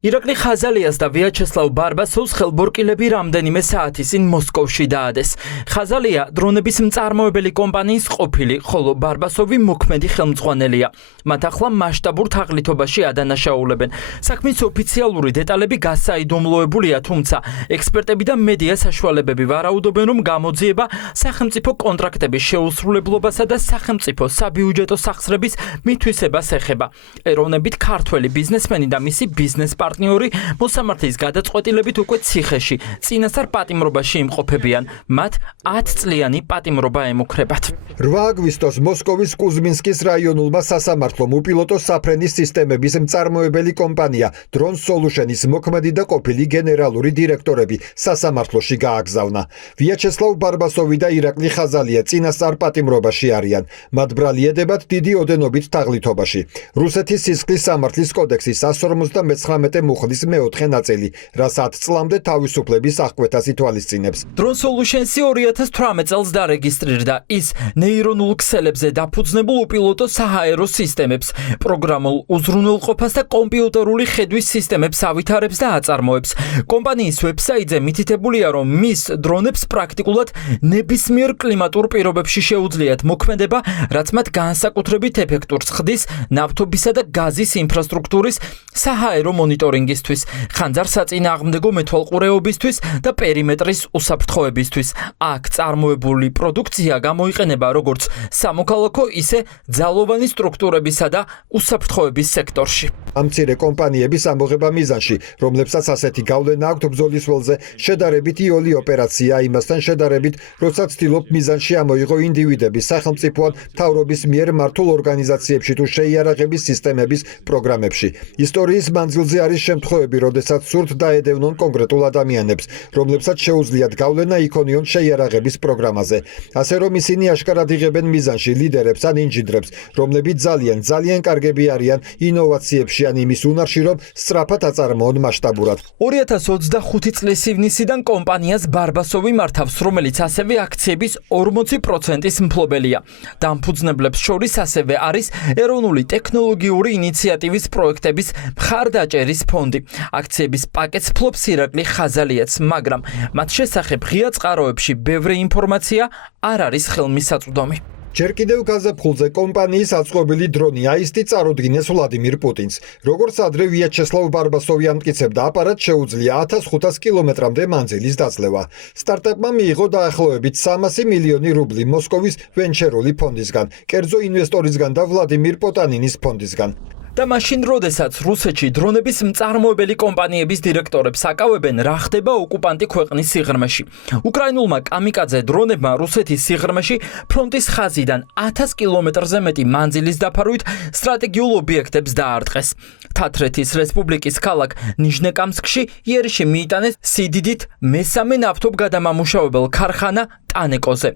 ირაკლი ხაზალიას და ვიაჩესლავ ბარბასოვს ხელბორკილები რამდენიმე საათის წინ მოსკოვში დაადეს. ხაზალია დრონების მწარმოებელი კომპანიის ყოფილი, ხოლო ბარბასოვი მოქმედი ხელმძღვანელია. მათ ახლა მასშტაბურ თაღლითობაში ადანაშაულებენ. საქმის ოფიციალური დეტალები გასაიდუმლოებულია, თუმცა ექსპერტები და მედია საშუალებები ვარაუდობენ, რომ გამოძიება სახელმწიფო კონტრაქტების შეუსრულებლობასა და სახელმწიფო საბიუჯეტო სახსრების მითვისებას ეხება. ეროვნებით ქართველი ბიზნესმენი და მისი ბიზნეს პარტნიორი მოსამართლის გადაწყვეტილებით უკვე ციხეში, წინასწარ პატიმრობაში იმყოფებიან. მათ 10 წლიანი პატიმრობა ემუქრებათ. 8 აგვისტოს მოსკოვის კუზმინსკის რაიონულმა სასამართლომ უპილოტო საფრენის სისტემების მწარმოებელი კომპანია Drone Solutions მოქმედი და ყოფილი გენერალური დირექტორები სასამართლოში გააგზავნა. ვიაჩესლავ ბარბასოვი და ირაკლი ხაზალია წინასწარ პატიმრობაში არიან. მათ ბრალი ედებათ დიდი ოდენობით თაღლითობაში. რუსეთის სისხლის სამართლის კოდექსის 159 მუხლის მეოთხე ნაწილი, რაც 10 წლამდე თავისუფლების აღკვეთას ითვალისწინებს. Drone Solutions 2018 წელს დარეგისტრირდა ის ნეირონულ ქსელებზე დაფუძნებულ უპილოტო საჰაერო სისტემებს, პროგრამულ უზრუნველყოფას და კომპიუტერული ხედვის სისტემებს ავითარებს და აწარმოებს. კომპანიის ვებსაიტზე მითითებულია, რომ მის დრონებს პრაქტიკულად ნებისმიერ კლიმატურ პირობებში შეუძლიათ მოქმედება, რაც მათ განსაკუთრებით ეფექტურს ხდის ნავთობისა და გაზის ინფრასტრუქტურის საჰაერო მონიტორინგისთვის, ხანძარსაწინააღმდეგო მეთვალყურეობისთვის და პერიმეტრის უსაფრთხოებისთვის. აქ წარმოებული პროდუქცია გამოიყენება როგორც სამოქალაქო, ისე ძალოვანი სტრუქტურებისა და უსაფრთხოების სექტორში. ამ მცირე კომპანიების ამოღება მიზანში, რომლებსაც ასეთი გავლენა აქვთ ბრძოლის ველზე, შედარებით იოლი ოპერაცია იმასთან შედარებით, როცა ცდილობ მიზანში ამოიღო ინდივიდების, სახელმწიფო ან მთავრობის მიერ მართულ ორგანიზაციებში თუ შეიარაღების სისტემების პროგრამებში. ისტორიის მანძილზე არის შემთხვევები, როდესაც სურთ დაედევნონ კონკრეტულ ადამიანებს, რომლებსაც შეუძლიათ გავლენა იქონიონ შეიარაღების პროგრამაზე. ასე რომ ისინი აშკარად იღებენ მიზანში ლიდერებს ან ინჟინრებს, რომლებიც ძალიან კარგები არიან ინოვაციებში ან იმის უნარში, რომ სწრაფად აწარმოონ მასშტაბურად. 2025 წლის ივნისიდან კომპანიას ბარბასოვი მართავს, რომელიც ასევე აქციების 40%-ის მფლობელია. დამფუძნებლებს შორის ასევე არის ეროვნული ტექნოლოგიური ინიციატივის პროექტების მხარდაჭერის ფონდი. აქციების პაკეტს ფლობს ირაკლი ხაზალიაც, მაგრამ მათ შესახებ ღია წყაროებში ბევრი ინფორმაცია არ არის ხელმისაწვდომი. ჯერ კიდევ გაზაფხულზე კომპანიის აწყობილი დრონი აისტი წარუდგინეს ვლადიმირ პუტინს. როგორც ადრე ვიაჩესლავ ბარბასოვი ამტკიცებდა, აპარატს შეუძლია 1500 კილომეტრამდე მანძილის დაძლევა. სტარტაპმა მიიღო დაახლოებით 300 მილიონი რუბლი მოსკოვის ვენჩერული ფონდისგან, კერძო ინვესტორისგან და ვლადიმირ პოტანინის ფონდისგან. და მაშინ, როდესაც რუსეთში დრონების მწარმოებელი კომპანიების დირექტორებს აკავებენ, რა ხდება ოკუპანტი ქვეყნის სიღრმეში. უკრაინულმა კამიკაძე დრონებმა რუსეთის სიღრმეში ფრონტის ხაზიდან 1000 კილომეტრზე მეტი მანძილის დაფარვით სტრატეგიულ ობიექტებს დაარტყეს. თათრეთის რესპუბლიკის ქალაქ ნიჟნეკამსკში იერიში მიიტანეს სიდიდით მესამე ნავთობგადამამუშავებელ ქარხანა ტანეკოზე.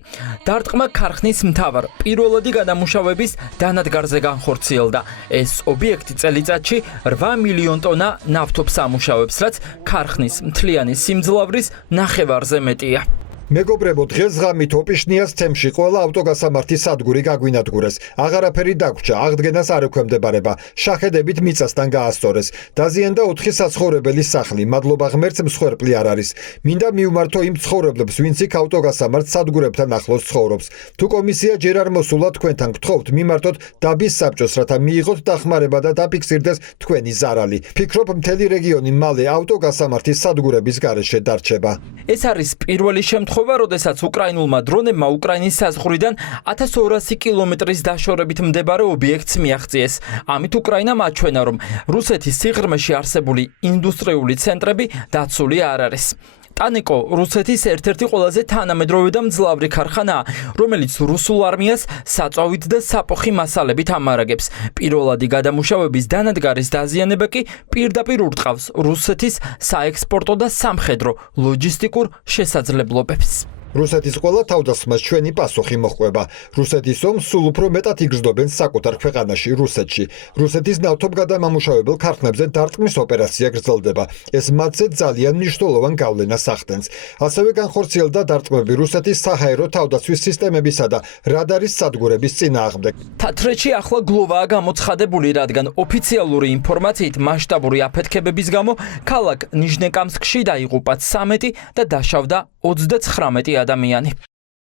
დარტყმა ქარხნის მთავარ პირველადი გადამუშავების დანადგარზე განხორციელდა. ეს ობიექტი წელიწადში 8 მილიონ ტონა ნავთობს ამუშავებს, რაც ქარხნის მთლიანი სიმძლავრის ნახევარზე მეტია. მეგობრებო, დღეს ღამით ოპიშნიას თემში ყველა ავტოგასამართი სადგური გაგვინადგურეს. აღარაფერი დაგვრჩა, აღდგენას არ ექვემდებარება. შახედებით მიწასთან გაასწორეს. დაზიანდა 4 საცხოვრებელი სახლი. მადლობა ღმერთს, მსხვერპლი არ არის. მინდა მივმართო იმ ცხოვრებლებს, ვინც იქ ავტოგასამართ სადგურებთან ახლოს ცხოვრობს. თუ კომისია ჯერ არ მოსულა თქვენთან, გთხოვთ მიმართოთ დაბის საბჭოს, რათა მიიღოთ დახმარება და დაფიქსირდეს თქვენი ზარალი. ფიქრობ, მთელი რეგიონი მალე ავტოგასამართის სადგურების გარეშე დარჩება. ეს არის პირველი შემთხვევა, როდესაც უკრაინულმა დრონებმა უკრაინის საზღვრიდან 1200 კილომეტრის დაშორებით მდებარე ობიექტს მიაღწიეს. ამით უკრაინამ აჩვენა, რომ რუსეთის სიღრმეში არსებული ინდუსტრიული ცენტრები დაცული არ არის. ტანეკო რუსეთის ერთ-ერთი ყველაზე თანამედროვე და მძლავრი ქარხანაა, რომელიც რუსულ არმიას საწვავით და საპოხი მასალებით ამარაგებს. პირველადი გადამუშავების დანადგარის დაზიანება კი პირდაპირ ურტყავს რუსეთის საექსპორტო და სამხედრო ლოჯისტიკურ შესაძლებლობებს. რუსეთის ყველა თავდასხმას ჩვენი პასუხი მოჰყვება. რუსეთის ომს სულ უფრო მეტად იგრძნობენ საკუთარ ქვეყანაში, რუსეთში. რუსეთის ნავთობგადამამუშავებელ ქარხნებზე დარტყმის ოპერაცია გრძელდება. ეს მათზე ძალიან მნიშვნელოვან გავლენას ახდენს. ასევე განხორციელდა დარტყმები რუსეთის საჰაერო თავდაცვის სისტემებისა და რადარის სადგურების წინააღმდეგ. თათრეთში ახლა გლოვაა გამოცხადებული, რადგან ოფიციალური ინფორმაციით მასშტაბური აფეთქებების გამო ქალაქ ნიჟნეკამსკში დაიღუპა 13 და დაშავდა 39 ადამიანი.